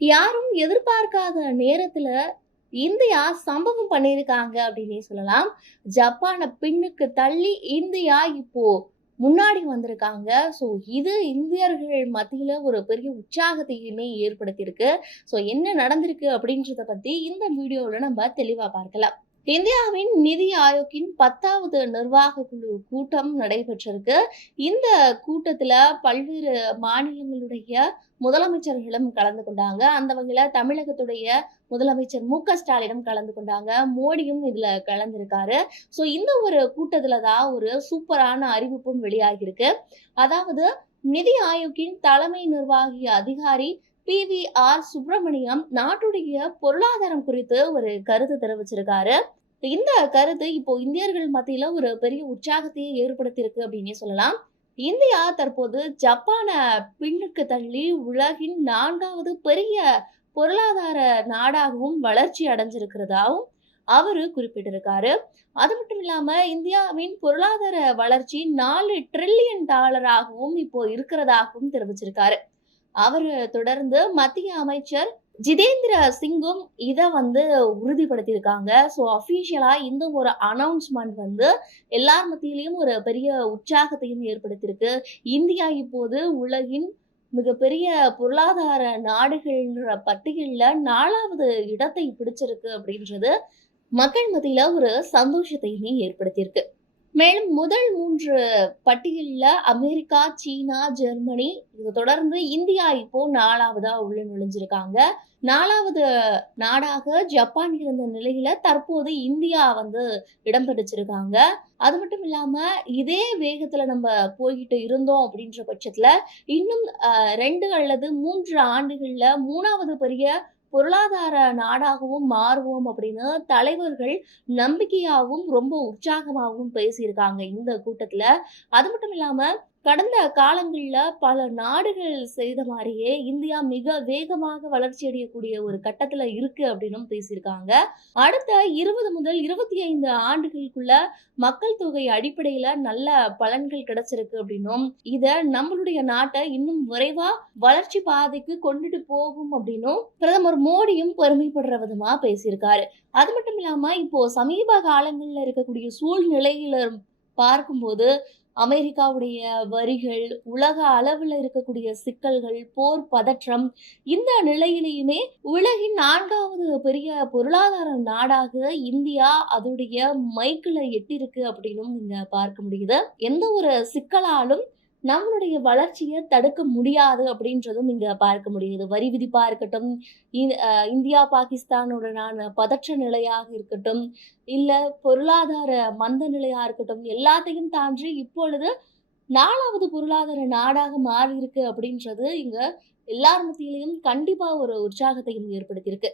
யாரும் எதிர்பார்க்காத நேரத்துல இந்தியா சம்பவம் பண்ணியிருக்காங்க அப்படின்னே சொல்லலாம். ஜப்பானை பின்னுக்கு தள்ளி இந்தியா இப்போ முன்னாடி வந்திருக்காங்க. ஸோ இது இந்தியர்கள் மத்தியில் ஒரு பெரிய உற்சாகத்தையுமே ஏற்படுத்தியிருக்கு. ஸோ என்ன நடந்திருக்கு அப்படின்றத பற்றி இந்த வீடியோவில் நம்ம தெளிவாக பார்க்கலாம். இந்தியாவின் நிதி ஆயோக்கின் பத்தாவது நிர்வாக குழு கூட்டம் நடைபெற்றிருக்கு. இந்த கூட்டத்துல பல்வேறு மாநிலங்களுடைய முதலமைச்சர்களும் கலந்து கொண்டாங்க. அந்த வகையில தமிழகத்துடைய முதலமைச்சர் மு க ஸ்டாலினும் கலந்து கொண்டாங்க. மோடியும் இதுல கலந்துருக்காரு. ஸோ இந்த ஒரு கூட்டத்துல தான் ஒரு சூப்பரான அறிவிப்பும் வெளியாகியிருக்கு. அதாவது நிதி ஆயோக்கின் தலைமை நிர்வாகி அதிகாரி பி. வி. ஆர். சுப்பிரமணியம் நாட்டுடைய பொருளாதாரம் குறித்து ஒரு கருத்து தெரிவிச்சிருக்காரு. இந்த கருத்து இப்போ இந்தியர்கள் மத்தியில ஒரு பெரிய உற்சாகத்தையே ஏற்படுத்தியிருக்கு அப்படின்னே சொல்லலாம். இந்தியா தற்போது ஜப்பானை பின்னுக்கு தள்ளி உலகின் நான்காவது பெரிய பொருளாதார நாடாகவும் வளர்ச்சி அடைஞ்சிருக்கிறதாகவும் அவரு குறிப்பிட்டிருக்காரு. அது மட்டும் இல்லாம இந்தியாவின் பொருளாதார வளர்ச்சி நாலு ட்ரில்லியன் டாலராகவும் இப்போ இருக்கிறதாகவும் தெரிவிச்சிருக்காரு. அவர் தொடர்ந்து மத்திய அமைச்சர் ஜிதேந்திர சிங்கும் இதை வந்து உறுதிப்படுத்தியிருக்காங்க. ஸோ அஃபீஷியலாக இந்த ஒரு அனௌன்ஸ்மெண்ட் வந்து எல்லார் மத்தியிலையும் ஒரு பெரிய உற்சாகத்தையும் ஏற்படுத்தியிருக்கு. இந்தியா இப்போது உலகின் மிகப்பெரிய பொருளாதார நாடுகள்ன்ற பட்டியலில் நாலாவது இடத்தை பிடிச்சிருக்கு அப்படின்றது மக்கள் மத்தியில் ஒரு சந்தோஷத்தையுமே ஏற்படுத்தியிருக்கு. மேலும் முதல் மூன்று பட்டியலில் அமெரிக்கா சீனா ஜெர்மனி இது தொடர்ந்து இந்தியா இப்போ நாலாவதா உள்ள நுழைஞ்சிருக்காங்க. நாலாவது நாடாக ஜப்பான் இருந்த நிலையில தற்போது இந்தியா வந்து இடம் பிடிச்சிருக்காங்க அது மட்டும் இல்லாம இதே வேகத்துல நம்ம போய்கிட்டு இருந்தோம் அப்படின்ற பட்சத்துல இன்னும் ரெண்டு அல்லது மூன்று ஆண்டுகள்ல மூணாவது பெரிய பொருளாதார நாடாகவும் மாறுவோம் அப்படின்னு தலைவர்கள் நம்பிக்கையாகவும் ரொம்ப உற்சாகமாகவும் பேசியிருக்காங்க இந்த கூட்டத்தில். அது மட்டும் இல்லாமல் கடந்த காலங்களில் பல நாடுகள் செய்த மாதிரியே இந்தியா மிக வேகமாக வளர்ச்சி அடையக்கூடிய ஒரு கட்டத்தில் இருக்கு அப்படின்னும் பேசியிருக்காங்க. அடுத்த இருபது முதல் இருபத்தி ஐந்து ஆண்டுகளுக்குள்ள மக்கள் தொகை அடிப்படையில் நல்ல பலன்கள் கிடைச்சிருக்கு அப்படின்னும் இதை நம்மளுடைய நாட்டை இன்னும் விரைவா வளர்ச்சி பாதைக்கு கொண்டுட்டு போகும் அப்படின்னும் பிரதமர் மோடியும் பெருமைப்படுற விதமா பேசியிருக்காரு. அது மட்டும் இல்லாம இப்போ சமீப காலங்களில் இருக்கக்கூடிய சூழ்நிலையில பார்க்கும்போது அமெரிக்காவுடைய வரிகள் உலக அளவில் இருக்கக்கூடிய சிக்கல்கள் போர் பதற்றம் இந்த நிலையிலையுமே உலகின் நான்காவது பெரிய பொருளாதார நாடாக இந்தியா அதோடைய மைக்கில் எட்டிருக்கு அப்படின்னும் நீங்க பார்க்க முடியுது. எந்த ஒரு சிக்கலாலும் நம்மளுடைய வளர்ச்சியை தடுக்க முடியாது அப்படின்றதும் இங்க பார்க்க முடியுது. வரி விதிப்பா இருக்கட்டும் இ- இந்தியா பாகிஸ்தானுடனான பதற்ற நிலையாக இருக்கட்டும் இல்ல பொருளாதார மந்த நிலையா இருக்கட்டும் எல்லாத்தையும் தாண்டி இப்பொழுது நாலாவது பொருளாதார நாடாக மாறி இருக்கு அப்படின்றது இங்க எல்லார் மத்தியிலையும் கண்டிப்பா ஒரு உற்சாகத்தையும் ஏற்படுத்தியிருக்கு.